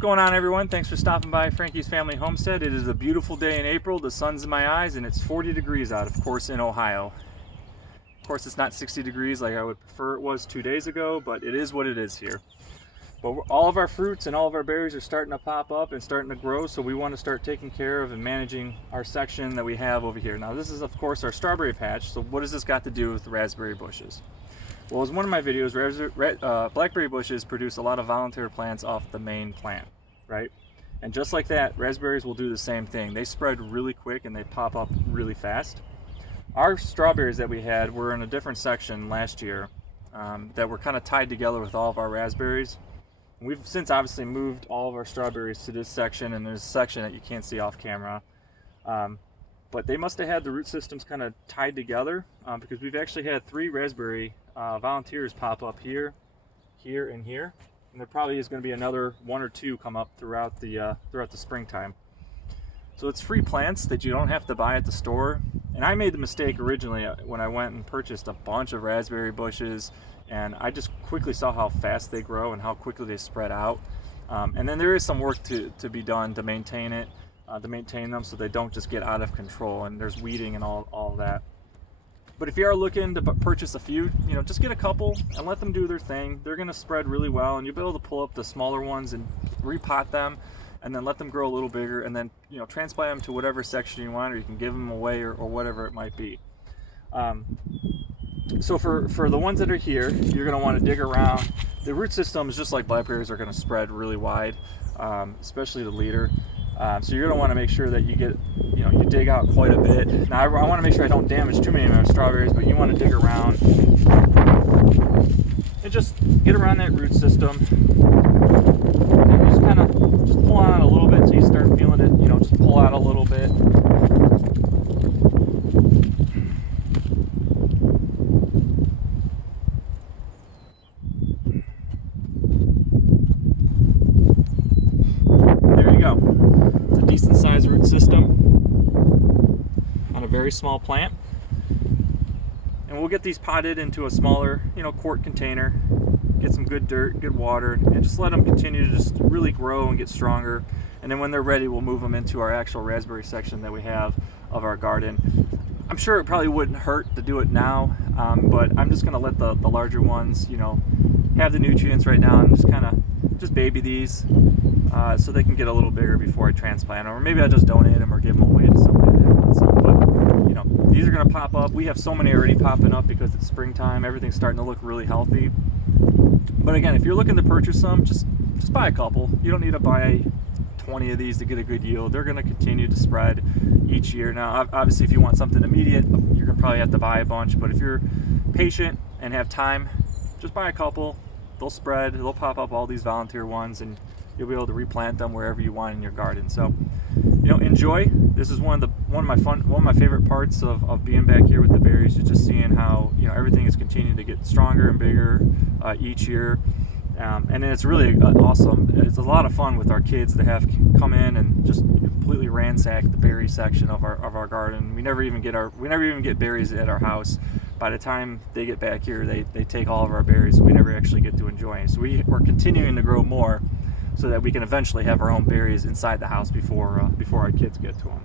What's going on, everyone? Thanks for stopping by Frankie's Family Homestead. It is a beautiful day in April. The sun's in my eyes and it's 40 degrees out, of course, in Ohio. Of course, it's not 60 degrees like I would prefer it was 2 days ago, but it is what it is here. But all of our fruits and all of our berries are starting to pop up and starting to grow, so we want to start taking care of and managing our section that we have over here. Now, this is, of course, our strawberry patch. So what has this got to do with the raspberry bushes? Well, as one of my videos, blackberry bushes produce a lot of volunteer plants off the main plant, right? And just like that, raspberries will do the same thing. They spread really quick and they pop up really fast. Our strawberries that we had were in a different section last year that were kind of tied together with all of our raspberries. We've since obviously moved all of our strawberries to this section, and there's a section that you can't see off camera. But they must have had the root systems kind of tied together because we've actually had 3 raspberry volunteers pop up here, here, and here. And there probably is going to be another 1 or 2 come up throughout the springtime. So it's free plants that you don't have to buy at the store. And I made the mistake originally when I went and purchased a bunch of raspberry bushes, and I just quickly saw how fast they grow and how quickly they spread out. And then there is some work to be done to maintain it. To maintain them so they don't just get out of control, and there's weeding and all of that. But if you are looking to purchase a few, just get a couple and let them do their thing. They're going to spread really well, and you'll be able to pull up the smaller ones and repot them and then let them grow a little bigger, and then transplant them to whatever section you want, or you can give them away or whatever it might be. So for the ones that are here, you're going to want to dig around. The root systems, just like blackberries, are going to spread really wide, especially the leader. So you're going to want to make sure that you get, you dig out quite a bit. Now I want to make sure I don't damage too many of my strawberries, but you want to dig around and just get around that root system. And just kind of pull on it a little bit until you start feeling it, just pull out a little bit. Decent sized root system on a very small plant, and we'll get these potted into a smaller quart container, get some good dirt, good water, and just let them continue to just really grow and get stronger. And then when they're ready, we'll move them into our actual raspberry section that we have of our garden. I'm sure it probably wouldn't hurt to do it now, but I'm just going to let the larger ones have the nutrients right now, and just baby these so they can get a little bigger before I transplant them, or maybe I just donate them or give them away to somebody that wants them. But these are going to pop up. We have so many already popping up because it's springtime. Everything's starting to look really healthy. But again, if you're looking to purchase some, just buy a couple. You don't need to buy 20 of these to get a good yield. They're going to continue to spread each year. Now, obviously, if you want something immediate, you're going to probably have to buy a bunch. But if you're patient and have time, just buy a couple. They'll spread. They'll pop up all these volunteer ones, and you'll be able to replant them wherever you want in your garden. So, enjoy. This is one of my favorite parts of being back here with the berries, is just seeing how everything is continuing to get stronger and bigger each year. And it's really awesome. It's a lot of fun with our kids to have come in and just completely ransack the berry section of our garden. We never even get berries at our house. By the time they get back here, they take all of our berries, so we never actually get to enjoy it. So we're continuing to grow more, so that we can eventually have our own berries inside the house before our kids get to them.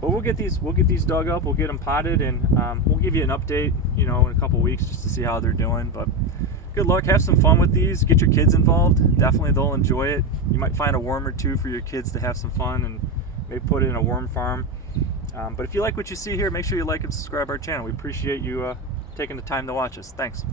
But we'll get these dug up, we'll get them potted, and we'll give you an update, in a couple weeks just to see how they're doing. But good luck, have some fun with these, get your kids involved. Definitely they'll enjoy it. You might find a worm or 2 for your kids to have some fun and maybe put it in a worm farm. But if you like what you see here, make sure you like and subscribe our channel. We appreciate you taking the time to watch us. Thanks.